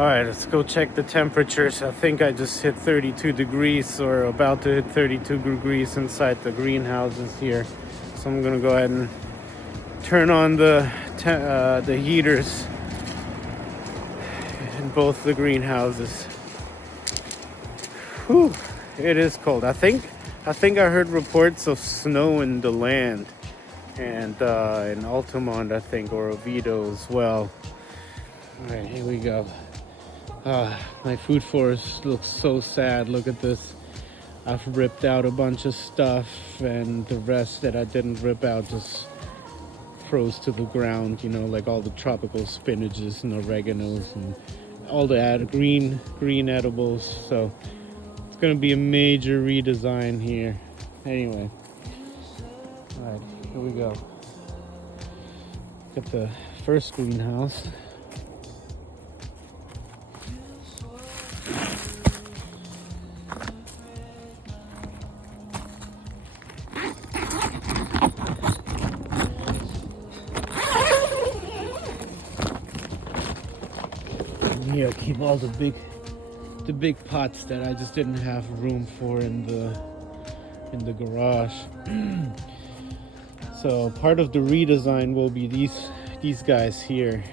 All right, let's go check the temperatures. I think I just hit 32 degrees or about to hit 32 degrees inside the greenhouses here. So I'm gonna go ahead and turn on the heaters in both the greenhouses. Whew, it is cold. I think I heard reports of snow in the land and in Altamont, I think, or Oviedo as well. All right, here we go. My food forest looks so sad. Look at this. I've ripped out a bunch of stuff, and the rest that I didn't rip out just froze to the ground. You know, like all the tropical spinaches and oreganos and all the green edibles. So it's gonna be a major redesign here. Anyway, all right, here we go. Got the first greenhouse. Here, keep all the big pots that I just didn't have room for in the garage. So part of the redesign will be these guys here.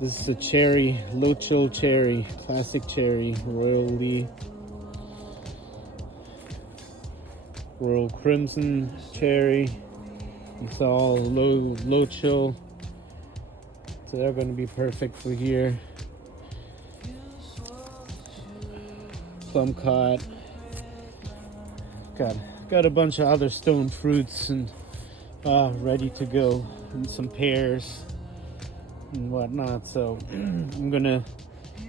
This is a cherry, low chill cherry, classic cherry, Royal Crimson cherry. It's all low chill, so they're going to be perfect for here. Plum cod. Got a bunch of other stone fruits and ready to go, and some pears and whatnot. So I'm gonna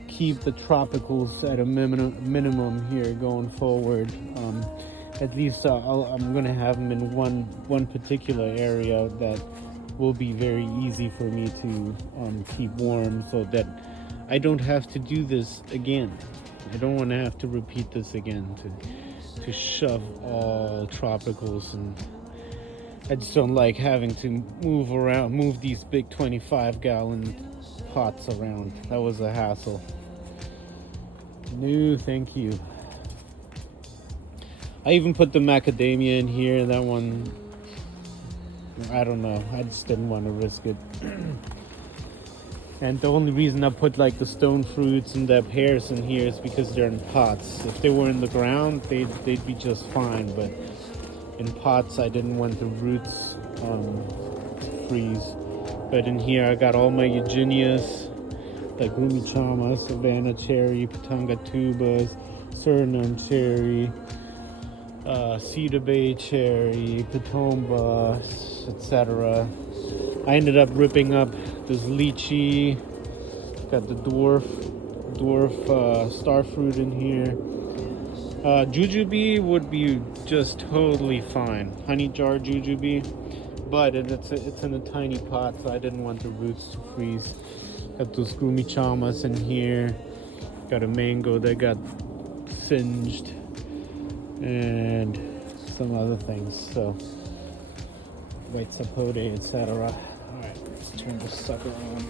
keep the tropicals at a minimum here going forward. At least I'm gonna have them in one particular area that will be very easy for me to keep warm, so that I don't have to do this again. I don't want to have to repeat this again to shove all tropicals, and I just don't like having to move these big 25-gallon pots around. That was a hassle. No, thank you. I even put the macadamia in here. That one, I don't know. I just didn't want to risk it. And the only reason I put like the stone fruits and the pears in here is because they're in pots. If they were in the ground, they'd be just fine. But in pots, I didn't want the roots freeze. But in here, I got all my eugenias, like Rumichama, Savannah cherry, Patanga tubas, Suriname cherry, Cedar Bay cherry, Patomba, etc. I ended up ripping up this lychee. Got the dwarf starfruit in here. Jujube would be just totally fine. Honey jar jujube, but it's in a tiny pot, so I didn't want the roots to freeze. Got those Grumichamas in here. Got a mango that got singed, and some other things. So white sapote, etc. All right, let's turn this sucker on.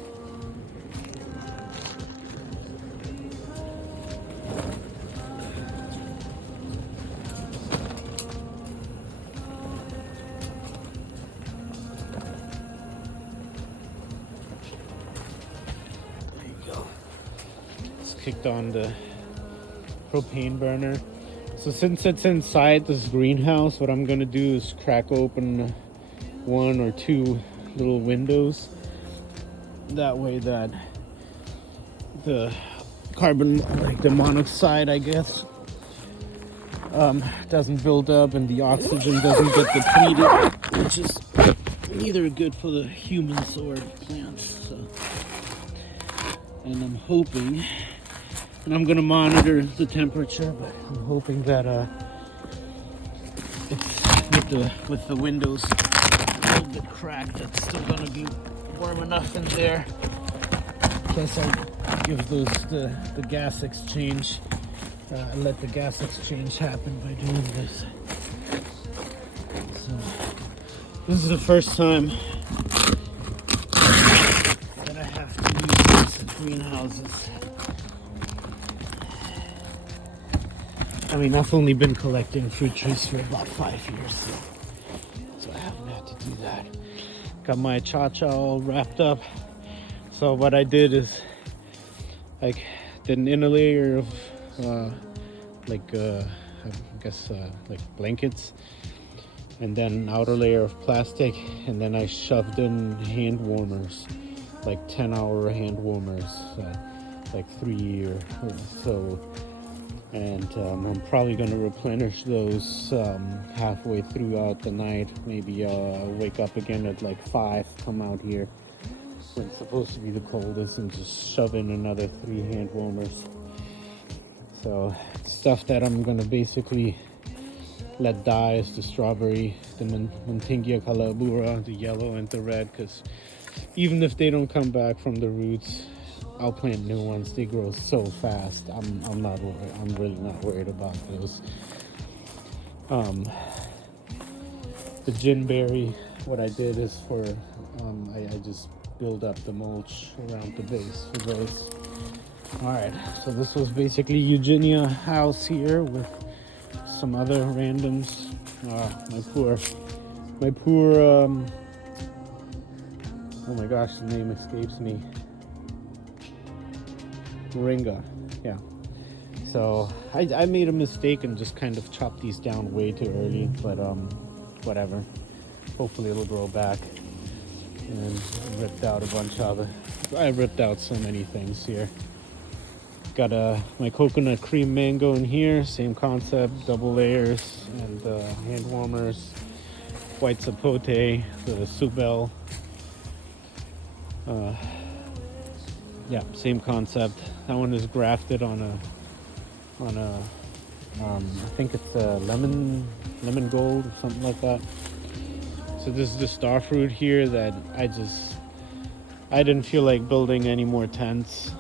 There you go. It's kicked on the propane burner. So since it's inside this greenhouse, what I'm gonna do is crack open one or two little windows. That way that the carbon, like the monoxide, I guess, doesn't build up and the oxygen doesn't get depleted, which is neither good for the humans or the plants. So, and I'm hoping, and I'm gonna monitor the temperature, but I'm hoping that it's with the windows a little bit cracked, it's still gonna be warm enough in there. Guess I'll give those the gas exchange. Let the gas exchange happen by doing this. So This is the first time that I have to use these greenhouses. I mean, I've only been collecting fruit trees for about 5 years, so I haven't had to do that. Got my cha-cha all wrapped up. So what I did is, like, did an inner layer of, I guess, like blankets, and then an outer layer of plastic, and then I shoved in hand warmers, like 10-hour hand warmers, like 3 year or so. And I'm probably going to replenish those halfway throughout the night. Maybe I'll wake up again at like 5, come out here when it's supposed to be the coldest, and just shove in another 3 hand warmers. So stuff that I'm going to basically let die is the strawberry, the Montingia calabura, the yellow and the red, because even if they don't come back from the roots, I'll plant new ones. They grow so fast. I'm not worried. I'm really not worried about those. The ginberry, what I did is I just build up the mulch around the base for those. All right, so this was basically Eugenia house here with some other randoms. My poor, oh my gosh, the name escapes me. Moringa, yeah. So I made a mistake and just kind of chopped these down way too early, but whatever. Hopefully it'll grow back. And ripped out a bunch of it. I ripped out so many things here. Got my coconut cream mango in here, same concept, double layers and hand warmers. White sapote, the subel. Yeah, same concept. That one is grafted on a I think it's a lemon gold or something like that. So this is the star fruit here that I didn't feel like building any more tents.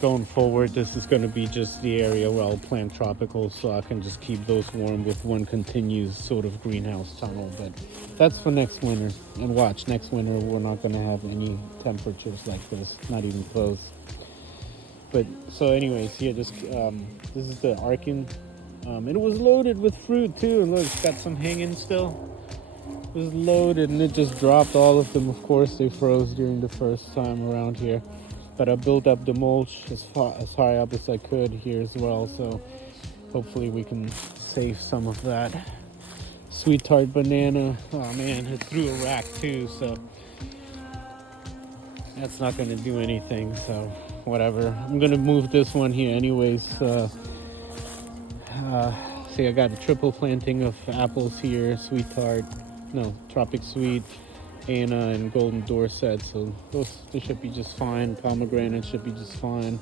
Going forward, this is going to be just the area where I'll plant tropicals, so I can just keep those warm with one continuous sort of greenhouse tunnel. But that's for next winter. And watch, next winter we're not going to have any temperatures like this, not even close. But so anyways, yeah, this is the Arkin. It was loaded with fruit too. Look, it's got some hanging still. It was loaded and it just dropped all of them. Of course, they froze during the first time around here. But I built up the mulch as high up as I could here as well, so hopefully we can save some of that. Sweet tart banana, oh man, it threw a rack too, so that's not going to do anything, so whatever. I'm going to move this one here anyways. See, I got a triple planting of apples here, sweet tart, no, tropic sweet, Anna and golden Dorset, so they should be just fine. Pomegranate should be just fine.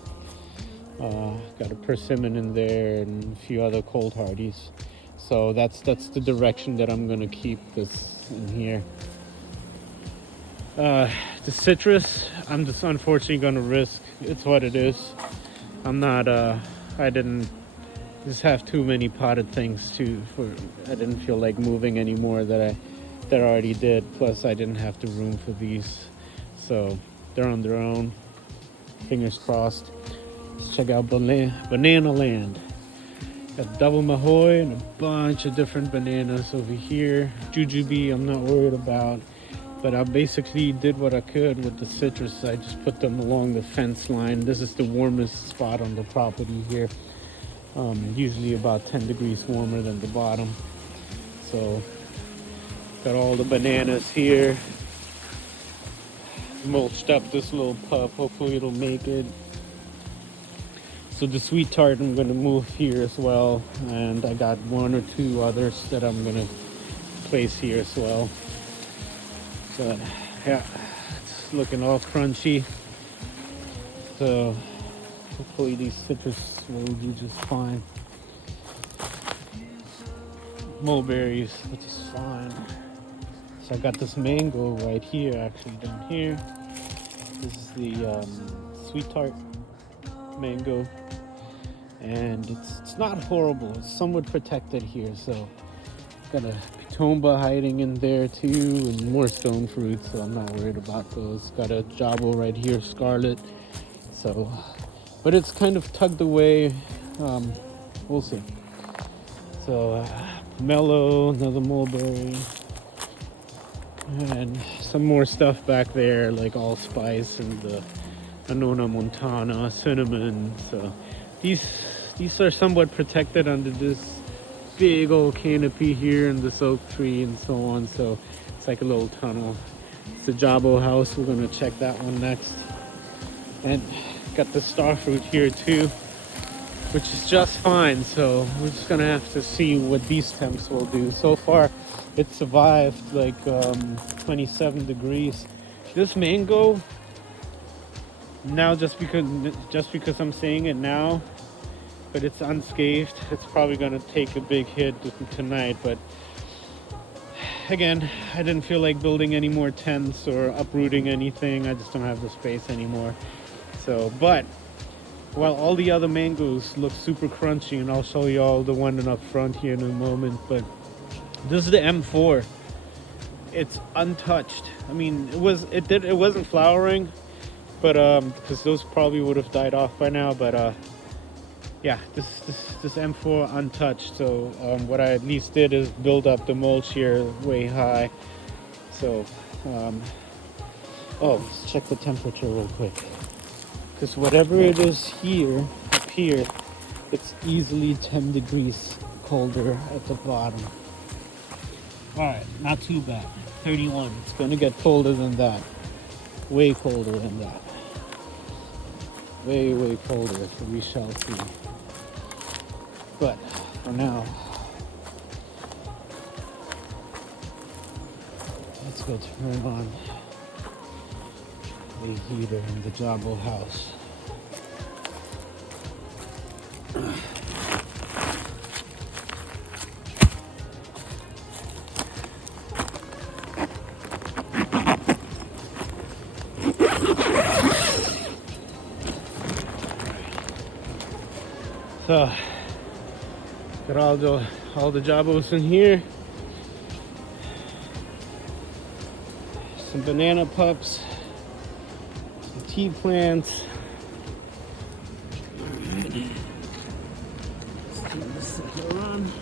Got a persimmon in there and a few other cold hardies. So that's the direction that I'm gonna keep this in here. The citrus, I'm just unfortunately gonna risk. It's what it is. I'm not. I didn't just have too many potted things I didn't feel like moving anymore that I already did. Plus I didn't have the room for these, so they're on their own. Fingers crossed. Let's check out Banana Land. Got double mahoy and a bunch of different bananas over here. Jujube I'm not worried about, but I basically did what I could with the citrus. I just put them along the fence line. This is the warmest spot on the property here, usually about 10 degrees warmer than the bottom. So got all the bananas here. Mulched up this little pup. Hopefully it'll make it. So the sweet tart I'm going to move here as well. And I got one or two others that I'm going to place here as well. But yeah, it's looking all crunchy. So hopefully these citrus will do just fine. Mulberries, which is fine. So I got this mango right here, actually down here. This is the sweet tart mango, and it's not horrible. It's somewhat protected here, so Got a pitomba hiding in there too, and more stone fruits, so I'm not worried about those. Got a jabo right here, scarlet. So, but it's kind of tugged away. We'll see. So, mellow, another mulberry, and some more stuff back there, like allspice and the Annona montana, cinnamon. So, these are somewhat protected under this big old canopy here and this oak tree and so on. So it's like a little tunnel. It's the Jabo house. We're gonna check that one next. And got the starfruit here too, which is just fine. So we're just gonna have to see what these temps will do. So far it survived like 27 degrees. This mango, now just because I'm saying it now, but it's unscathed. It's probably gonna take a big hit tonight, but again, I didn't feel like building any more tents or uprooting anything. I just don't have the space anymore. So, but while all the other mangoes look super crunchy, and I'll show you all the one up front here in a moment, but this is the M4. It's untouched. I mean, it wasn't flowering, but because those probably would have died off by now, but yeah, this M4 untouched. So what I at least did is build up the mulch here way high. So let's check the temperature real quick, because whatever it is here, up here, it's easily 10 degrees colder at the bottom. All right, not too bad. 31. It's gonna get colder than that. Way colder than that. Way colder. So we shall see. But for now, let's go turn on the heater in the Jabo house. So got all the Jabos in here. Some banana pups, some tea plants. Alright. Let's turn this sucker on.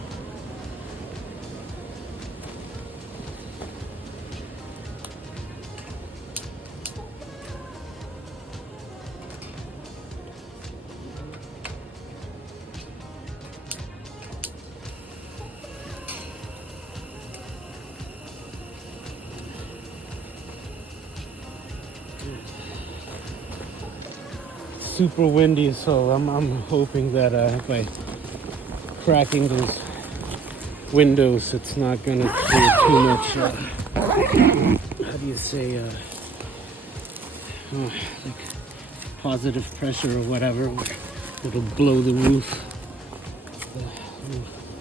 Super windy, so I'm hoping that by cracking those windows, it's not gonna create too much. How do you say? Like positive pressure or whatever. It'll blow the roof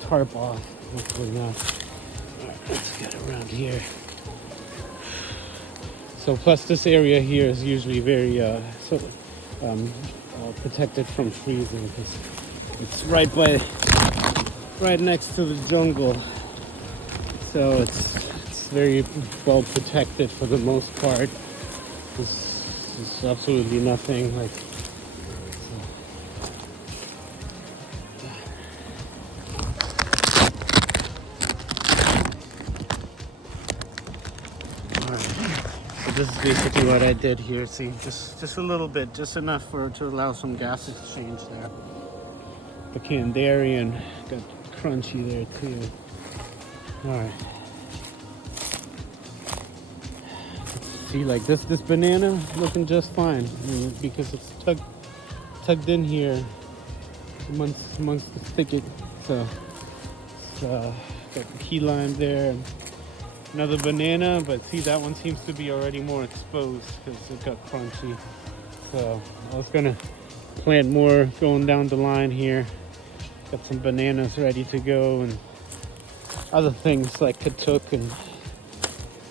tarp off. Hopefully not. All right, let's get around here. So plus this area here is usually very protected from freezing, because it's right next to the jungle, so it's very well protected for the most part. There's absolutely nothing like. This is basically what I did here. See, just a little bit, just enough to allow some gas exchange there. The Candarian got crunchy there too. All right. See, like this banana looking just fine. I mean, because it's tugged in here amongst the thicket. So it's got the key lime there. And another banana, but see, that one seems to be already more exposed because it got crunchy. So I was gonna plant more going down the line here. Got some bananas ready to go, and other things like katuk and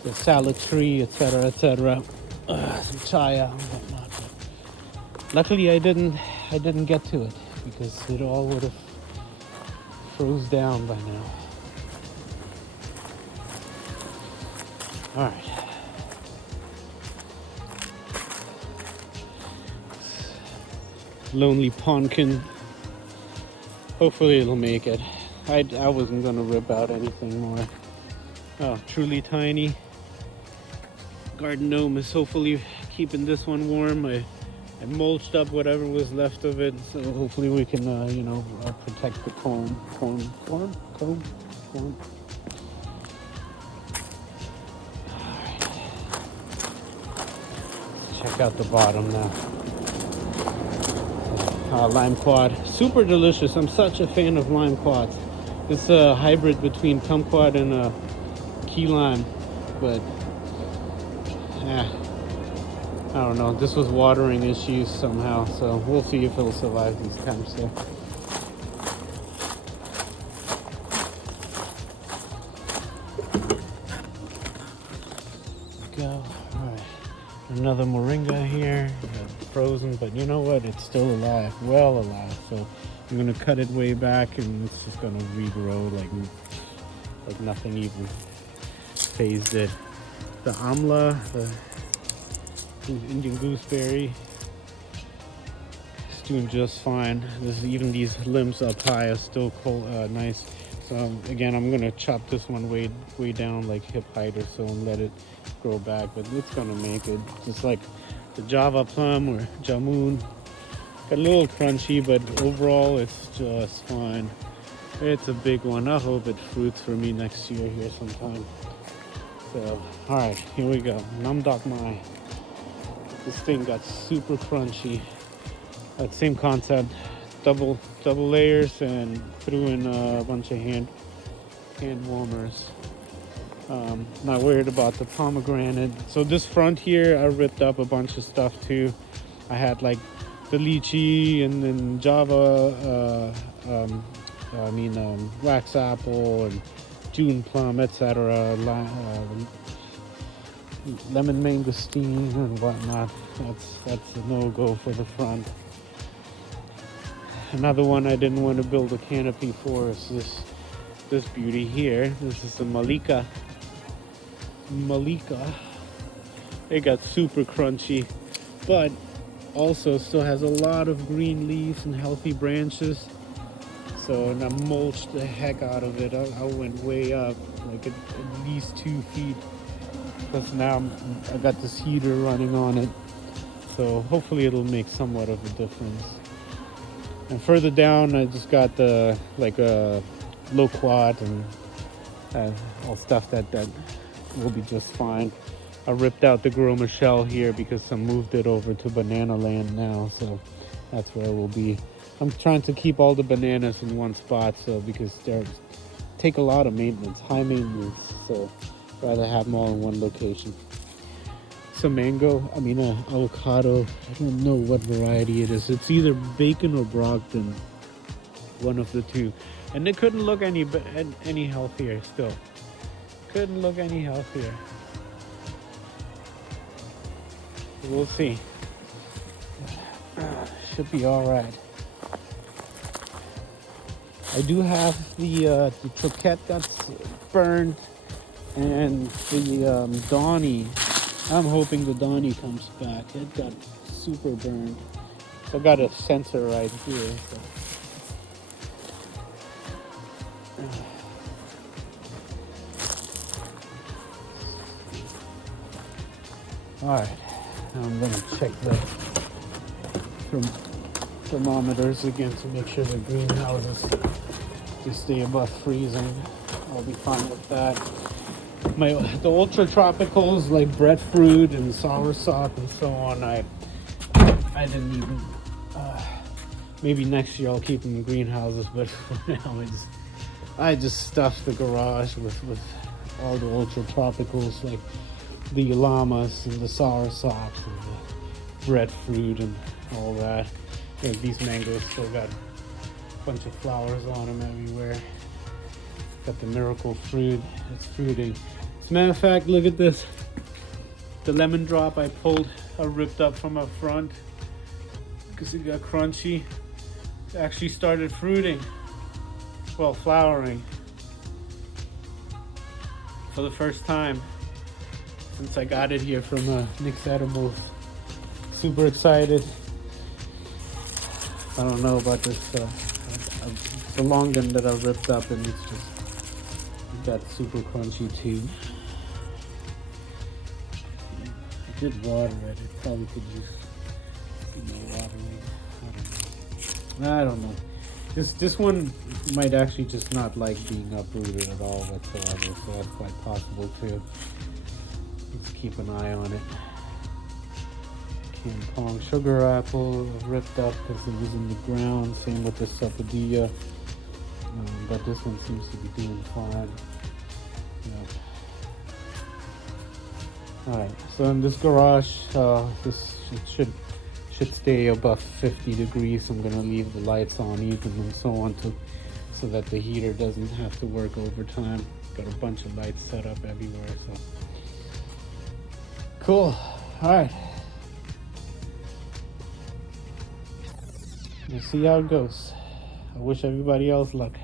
the salad tree, etc., etc. Some chaya and whatnot. But luckily, I didn't get to it, because it all would have froze down by now. All right. Lonely pumpkin. Hopefully it'll make it. I wasn't gonna rip out anything more. Oh, truly tiny. Garden gnome is hopefully keeping this one warm. I mulched up whatever was left of it, so hopefully we can, protect the comb. Alright. Check out the bottom now. Lime quad. Super delicious. I'm such a fan of lime quads. It's a hybrid between kumquat and key lime, but I don't know. This was watering issues somehow, so we'll see if it'll survive these temps. So. Go. All right. Another moringa here. Frozen, but you know what? It's still alive. Well alive. So I'm gonna cut it way back, and it's just gonna regrow like nothing even phased it. The amla, the Indian gooseberry, is doing just fine. Even these limbs up high are still cold, nice. So again, I'm gonna chop this one way down, like hip height or so, and let it grow back. But it's gonna make it. Just like the Java plum or jamun, got a little crunchy, but overall it's just fine. It's a big one. I hope it fruits for me next year here sometime. So, all right, here we go. Nam Dok Mai. This thing got super crunchy. That same concept, double layers, and threw in a bunch of hand warmers. Not worried about the pomegranate. So this front here, I ripped up a bunch of stuff too. I had like the lychee and then Java, wax apple and June plum, etc. Lemon mangosteen and whatnot. That's a no-go for the front. Another one I didn't want to build a canopy for is this beauty here. This is a Malika. It got super crunchy, but also still has a lot of green leaves and healthy branches. So, and I mulched the heck out of it. I went way up, like at least 2 feet. Plus now I got this heater running on it. So hopefully it'll make somewhat of a difference. And further down, I just got the loquat and all stuff that will be just fine. I ripped out the Groma shell here because I moved it over to banana land now, so that's where it will be. I'm trying to keep all the bananas in one spot, so because they take a lot of maintenance, high maintenance, so rather have them all in one location. Some avocado. I don't know what variety it is. It's either Bacon or Brogdon, one of the two. And it couldn't look any healthier still. Couldn't look any healthier. We'll see. Should be all right. I do have the croquette that's burned, and the Donny. I'm hoping the Donny comes back. It got super burned. So I got a sensor right here. So. All right, now I'm gonna check the thermometers again to make sure the greenhouses to stay above freezing. I'll be fine with that. The ultra tropicals like breadfruit and soursop and so on, I didn't even. Maybe next year I'll keep them in greenhouses, but for now I just stuffed the garage with all the ultra tropicals like the llamas and the soursops and the breadfruit and all that. Like these mangoes still got a bunch of flowers on them everywhere. Got the miracle fruit. It's fruiting. As a matter of fact, look at this. The lemon drop I ripped up from up front because it got crunchy. It actually started fruiting. Well, flowering. For the first time. since I got it here from Nick's Edibles. Super excited. I don't know about this the long gun that I ripped up, and it's just got super crunchy too. I did water it. It probably could use watering. I don't know. This one might actually just not like being uprooted at all whatsoever, so that's quite possible too. Let's keep an eye on it. Pong sugar apple ripped up because it was in the ground. Same with the sapodilla, but this one seems to be doing fine. Yeah. All right, so in this garage, this should stay above 50 degrees. I'm gonna leave the lights on even and so on so that the heater doesn't have to work overtime. Got a bunch of lights set up everywhere, so cool. All right. We'll see how it goes. I wish everybody else luck.